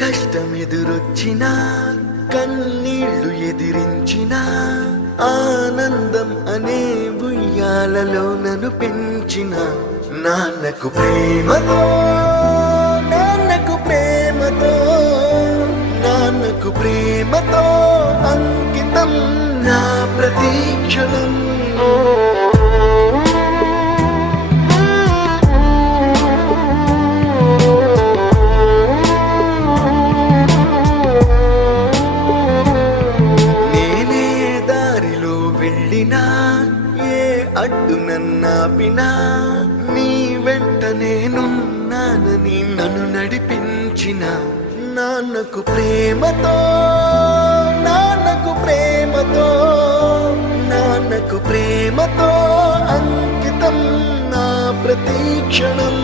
కష్టం ఎదురొచ్చినా కన్నీళ్లు ఎదిరించినా ఆనందం అనే ఉయ్యాలలో నన్ను పెంచిన నాన్నకు ప్రేమతో నాన్నకు ప్రేమతో నాన్నకు ప్రేమతో అంకితం నా ప్రతీక్షణం. ఏ అడ్డు నన్నాపినా నీ వెంట నేనున్నానని నన్ను నడిపించిన నాన్నకు ప్రేమతో నాన్నకు ప్రేమతో నాన్నకు ప్రేమతో అంకితం నా ప్రతీక్షణం.